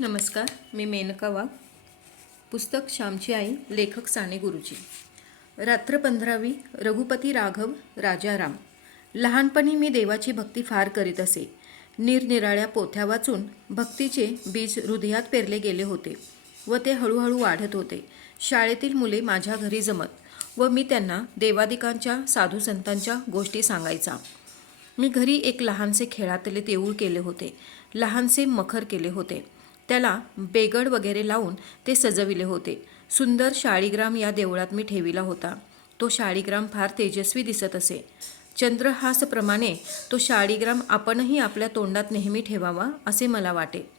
नमस्कार मी मेनका वाघ. पुस्तक श्यामची आई लेखक साने गुरुजी. रात्र पंधरावी रघुपती राघव राजाराम लहानपणी मी देवाची भक्ती फार करीत असे. निरनिराळ्या पोथ्या वाचून भक्तीचे बीज हृदयात पेरले गेले होते व ते हळूहळू वाढत होते. शाळेतील मुले माझ्या घरी जमत व मी त्यांना देवादिकांच्या साधू संतांच्या गोष्टी सांगायचा. मी घरी एक लहानसे खेळातले देऊळ केले होते. लहानसे मखर केले होते. त्याला बेगड वगैरे लावून ते सजविले होते. सुंदर शाळीग्राम या देवळात मी ठेविला होता. तो शाळीग्राम फार तेजस्वी दिसत असे. चंद्रहासप्रमाणे तो शाळीग्राम आपणही आपल्या तोंडात नेहमी ठेवावा असे मला वाटे.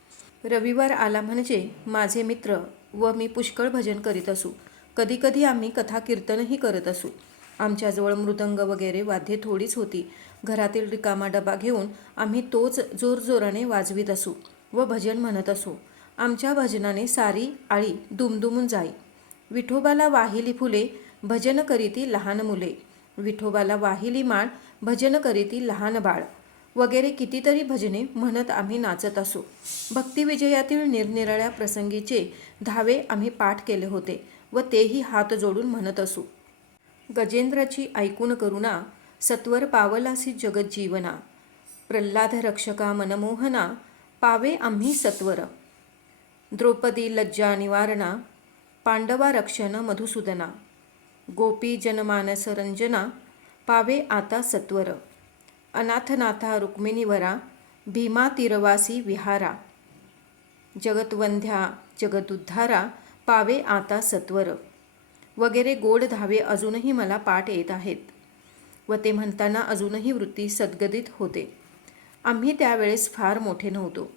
रविवार आला म्हणजे माझे मित्र व मी पुष्कळ भजन करीत असू. कधीकधी आम्ही कथा कीर्तनही करत असू. आमच्याजवळ मृदंग वगैरे वाद्ये थोडीच होती. घरातील रिकामा डबा घेऊन आम्ही तोच जोरजोराने वाजवीत असू. व भजन म्हणत असू. आमच्या भजनाने सारी आळी दुमदुमून जाई. विठोबाला वाहिली फुले भजन करीती लहान मुले. विठोबाला वाहिली माळ भजन करीती लहान बाळ. वगैरे कितीतरी भजने म्हणत आम्ही नाचत असू. भक्तिविजयातील निरनिराळ्या प्रसंगीचे धावे आम्ही पाठ केले होते व तेही हात जोडून म्हणत असू. गजेंद्राची ऐकून करुणा सत्वर पावलासी जगज्जीवना. प्रल्हाद रक्षका मनमोहना पावे आम्ही सत्वर. द्रौपदी लज्जा निवारणा पांडवा रक्षण मधुसूदना. गोपी जनमानस रंजना पावे आता सत्वर. अनाथनाथा रुक्मिणीवरा भीमा तिरवासी विहारा. जगतवंध्या जगदुद्धारा पावे आता सत्वर. वगैरे गोड धावे अजूनही मला पाठ येत आहेत. व ते म्हणताना अजूनही वृत्ती सद्गदित होते. आम्ही त्यावेळेस फार मोठे नव्हतो.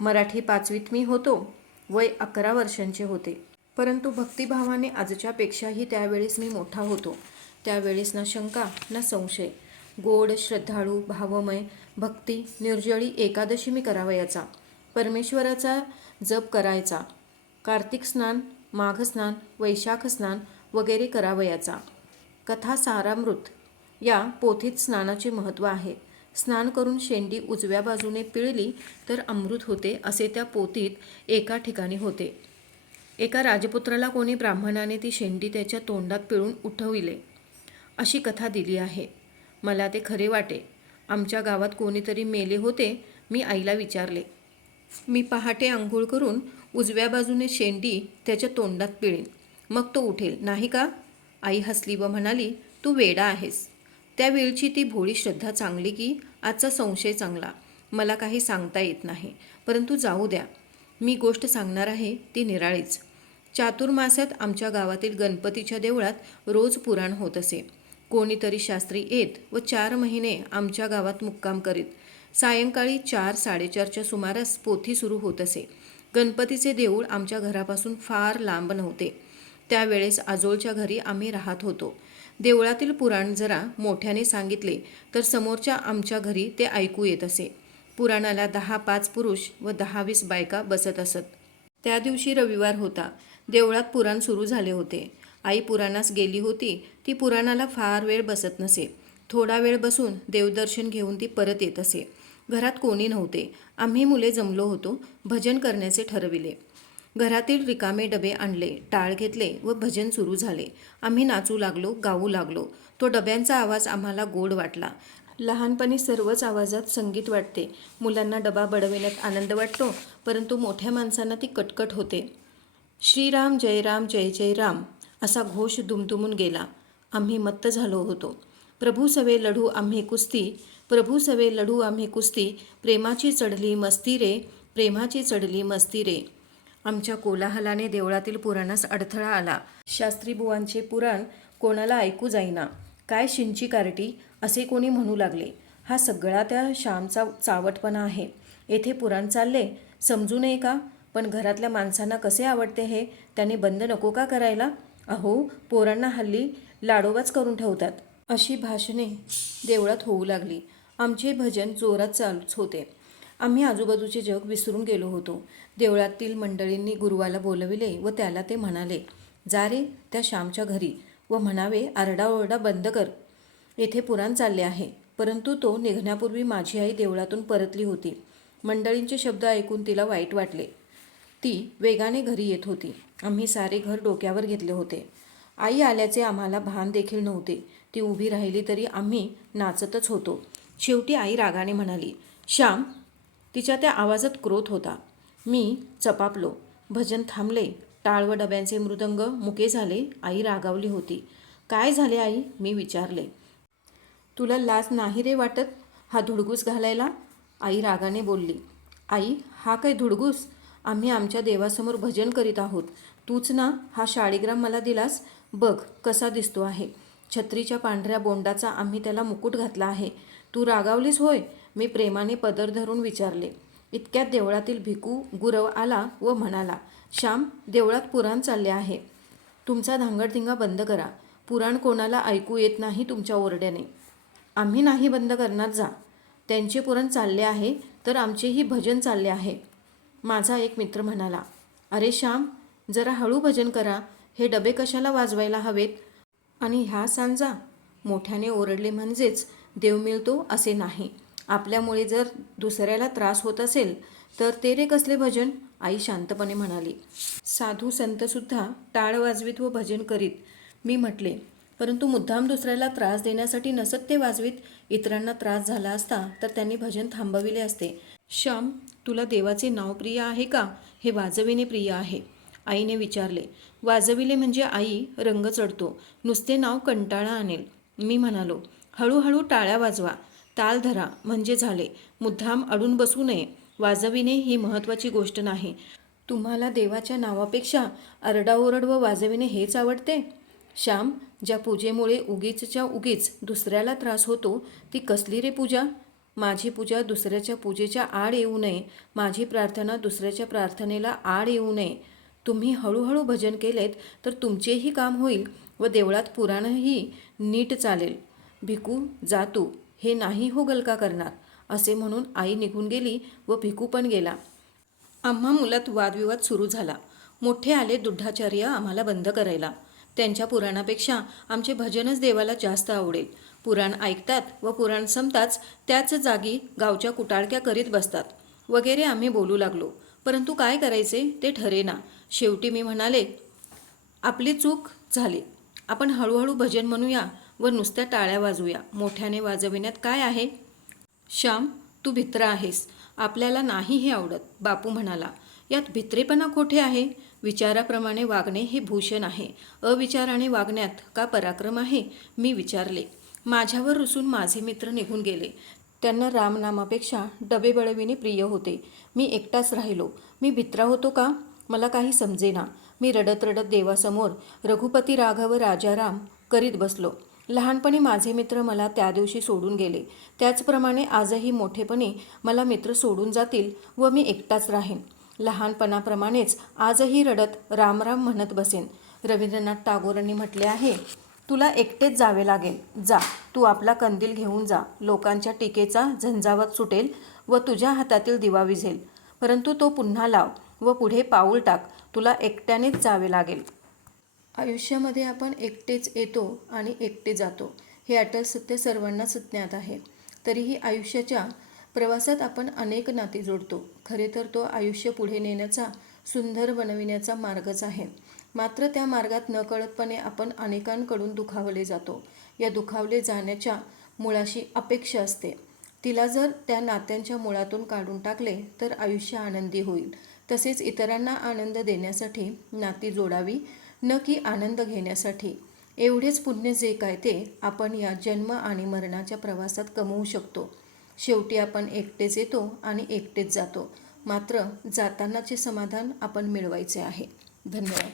मराठी पाचवीत मी होतो वय अकरा वर्षांचे होते. परंतु भक्तिभावाने आजच्यापेक्षाही त्यावेळेस मी मोठा होतो. त्यावेळेस ना शंका ना संशय. गोड श्रद्धाळू भावमय भक्ती निर्जळी एकादशी मी करावयाचा. परमेश्वराचा जप करायचा. कार्तिक स्नान माघ स्नान वैशाख स्नान वगैरे करावयाचा. कथा सारामृत या पोथीत स्नानाचे महत्त्व आहे. स्नान करून शेंडी उजव्या बाजूने पिळली तर अमृत होते असे त्या पोतीत एका ठिकाणी होते. एका राजपुत्राला कोणी ब्राह्मणाने ती शेंडी त्याच्या तोंडात पिळून उठविले. अशी कथा दिली आहे. मला ते खरे वाटे. आमच्या गावात कोणीतरी मेले होते मी आईला विचारले. मी पहाटे आंघोळ करून उजव्या बाजूने शेंडी त्याच्या तोंडात पिळेन. मग तो उठेल. नाही का? आई हसली व म्हणाली तू वेडा आहेस. त्यावेळची ती भोळी श्रद्धा चांगली की आजचा संशय चांगला. मला काही सांगता येत नाही. परंतु जाऊ द्या. मी गोष्ट सांगणार आहे ती निराळीच. चातुर्मासात आमच्या गावातील गणपतीच्या देवळात रोज पुराण होत असे. कोणीतरी शास्त्री येत व चार महिने आमच्या गावात मुक्काम करीत. सायंकाळी चार साडेचारच्या सुमारास पोथी सुरू होत असे. गणपतीचे देऊळ आमच्या घरापासून फार लांब नव्हते. त्यावेळेस आजोळच्या घरी आम्ही राहत होतो. देवळातील पुराण जरा मोठ्याने सांगितले तर समोरच्या आमच्या घरी ते ऐकू येत असे. पुराणाला दहा पाच पुरुष व दहा वीस बायका बसत असत. त्या दिवशी रविवार होता. देवळात पुराण सुरू झाले होते. आई पुराणास गेली होती. ती पुराणाला फार वेळ बसत नसे. थोडा वेळ बसून देवदर्शन घेऊन ती परत येत असे. घरात कोणी नव्हते. आम्ही मुले जमलो होतो. भजन करण्याचे ठरविले. घरातील रिकामे डबे आणले टाळ घेतले व भजन सुरू झाले. आम्ही नाचू लागलो गाऊ लागलो. तो डब्यांचा आवाज आम्हाला गोड वाटला. लहानपणी सर्वच आवाजात संगीत वाटते. मुलांना डबा बडविण्यात आनंद वाटतो परंतु मोठ्या माणसांना ती कटकट होते. श्रीराम जय राम जय जय राम असा घोष दुमदुमून गेला. आम्ही मत्त झालो होतो. प्रभू सवे लढू आम्ही कुस्ती प्रभू सवे लढू आम्ही कुस्ती प्रेमाची चढली मस्ती रे प्रेमाची चढली मस्ती रे आमच्या कोलाहलाने देवळातील पुराणास अडथळा आला. शास्त्रीबुवांचे पुराण कोणाला ऐकू जाईना. काय शिंची कार्टी? असे कोणी म्हणू लागले. हा सगळा त्या श्यामचा चावटपणा आहे. येथे पुराण चालले? समजू नये का? पण घरातल्या माणसांना कसे आवडते हे? त्याने बंद नको का करायला? अहो पोरांना हल्ली लाडोबाच करून ठेवतात. अशी भाषणे देवळात होऊ लागली. आमचे भजन जोरात चालूच होते. आम्ही आजूबाजूचे जग विसरून गेलो होतो. देवळातील मंडळींनी गुरुवाला बोलविले व त्याला ते म्हणाले जा रे त्या श्यामच्या घरी व म्हणावे आरडाओरडा बंद कर. येथे पुराण चालले आहे परंतु तो निघण्यापूर्वी माझी आई देवळातून परतली होती. मंडळींचे शब्द ऐकून तिला वाईट वाटले. ती वेगाने घरी येत होती. आम्ही सारे घर डोक्यावर घेतले होते. आई आल्याचे आम्हाला भान देखील नव्हते. ती उभी राहिली तरी आम्ही नाचतच होतो. शेवटी आई रागाने म्हणाली श्याम तिच्या त्या आवाजात क्रोध होता. मी चपापलो. भजन थांबले. टाळ व डब्यांचे मृदंग मुके झाले. आई रागावली होती. काय झाले आई? मी विचारले. तुला लाज नाही रे वाटत? हा धुडगूस घालायला? आई रागाने बोलली. आई हा काय धुडगूस? आम्ही आमच्या देवासमोर भजन करीत आहोत. तूच ना हा शाळीग्राम मला दिलास? बघ कसा दिसतो आहे. छत्रीच्या पांढऱ्या बोंडाचा आम्ही त्याला मुकुट घातला आहे. तू रागावलीस होय? मी प्रेमाने पदर धरून विचारले. इतक्यात देवळातील भिकू गुरव आला व म्हणाला श्याम देवळात पुराण चालले आहे. तुमचा धांगडधिंगा बंद करा. पुराण कोणाला ऐकू येत नाही तुमच्या ओरड्याने. आम्ही नाही बंद करणार जा. त्यांचे पुरण चालले आहे तर आमचेही भजन चालले आहे. माझा एक मित्र म्हणाला अरे श्याम जरा हळू भजन करा. हे डबे कशाला वाजवायला हवेत? आणि ह्या सांजा. मोठ्याने ओरडले म्हणजेच देव मिळतो असे नाही. आपल्यामुळे जर दुसऱ्याला त्रास होत असेल तर ते रे कसले भजन? आई शांतपणे म्हणाली. साधू संतसुद्धा टाळ वाजवीत व भजन करीत. मी म्हटले परंतु मुद्दाम दुसऱ्याला त्रास देण्यासाठी नसत ते वाजवीत? इतरांना त्रास झाला असता तर त्यांनी भजन थांबविले असते. श्याम तुला देवाचे नाव प्रिय आहे का? हे वाजविणे प्रिय आहे. आईने विचारले. वाजविले म्हणजे आई रंग चढतो. नुसते नाव कंटाळा आणेल. मी म्हणालो. हळूहळू टाळ्या वाजवा. ताल धरा म्हणजे झाले. मुद्दाम अडून बसू नये. वाजविणे ही महत्त्वाची गोष्ट नाही. तुम्हाला देवाच्या नावापेक्षा अरडाओरड व वाजविणे हेच आवडते? श्याम ज्या पूजेमुळे उगीचच्या उगीच दुसऱ्याला त्रास होतो ती कसली रे पूजा? माझी पूजा दुसऱ्याच्या पूजेच्या आड येऊ नये. माझी प्रार्थना दुसऱ्याच्या प्रार्थनेला आड येऊ नये. तुम्ही हळूहळू भजन केलेत तर तुमचेही काम होईल व देवळात पुराणही नीट चालेल. भिकू जातू हे नाही हो गलका करणार? असे म्हणून आई निघून गेली व भिकू पण गेला. आम्हा मुलात वादविवाद सुरू झाला. मोठे आले दुड्ढाचार्य आम्हाला बंद करायला. त्यांच्या पुराणापेक्षा आमचे भजनच देवाला जास्त आवडेल. पुराण ऐकतात व पुराण संपताच त्याच जागी गावच्या कुटाळक्या करीत बसतात. वगैरे आम्ही बोलू लागलो. परंतु काय करायचे ते ठरेना. शेवटी मी म्हणाले आपली चूक झाली. आपण हळूहळू भजन म्हणूया. व नुसत्या टाळ्या वाजवूया. मोठ्याने वाजविण्यात काय आहे? श्याम तू भित्र आहेस. आपल्याला नाही हे आवडत बापू म्हणाला. यात भित्रेपणा कोठे आहे? विचाराप्रमाणे वागणे हे भूषण आहे. अविचाराने वागण्यात का पराक्रम आहे? मी विचारले. माझ्यावर रुसून माझे मित्र निघून गेले. त्यांना रामनामापेक्षा डबे बळविणे प्रिय होते. मी एकटाच राहिलो. मी भित्रा होतो का? मला काही समजेना. मी रडत रडत देवासमोर रघुपती राघव राजाराम करीत बसलो. लहानपणी माझे मित्र मला त्या दिवशी सोडून गेले. त्याचप्रमाणे आजही मोठेपणी मला मित्र सोडून जातील व मी एकटाच राहीन. लहानपणाप्रमाणेच आजही रडत रामराम म्हणत बसेन. रवींद्रनाथ टागोरांनी म्हटले आहे तुला एकटेच जावे लागेल. जा. तू आपला कंदील घेऊन जा. लोकांच्या टीकेचा झंझावत सुटेल व तुझ्या हातातील दिवा विझेल. परंतु तो पुन्हा लाव व पुढे पाऊल टाक. तुला एकट्यानेच जावे लागेल. आयुष्यामध्ये आपण एकटेच येतो आणि एकटे जातो. हे अटल सत्य सर्वांनाच ज्ञात आहे. तरीही आयुष्याच्या प्रवासात आपण अनेक नाती जोडतो. खरे तर तो आयुष्य पुढे नेण्याचा सुंदर बनविण्याचा मार्गच आहे. मात्र त्या मार्गात नकळतपणे आपण अनेकांकडून दुखावले जातो. या दुखावले जाण्याच्या मुळाशी अपेक्षा असते. तिला जर त्या नात्यांच्या मुळातून काढून टाकले तर आयुष्य आनंदी होईल. तसेच इतरांना आनंद देण्यासाठी नाती जोडावी न की आनंद घेण्यासाठी. एवढेच पुण्य जे काय ते आपण या जन्म आणि मरणाच्या प्रवासात कमवू शकतो. शेवटी आपण एकटेच येतो आणि एकटेच जातो. मात्र जातानाचे समाधान आपण मिळवायचे आहे. धन्यवाद.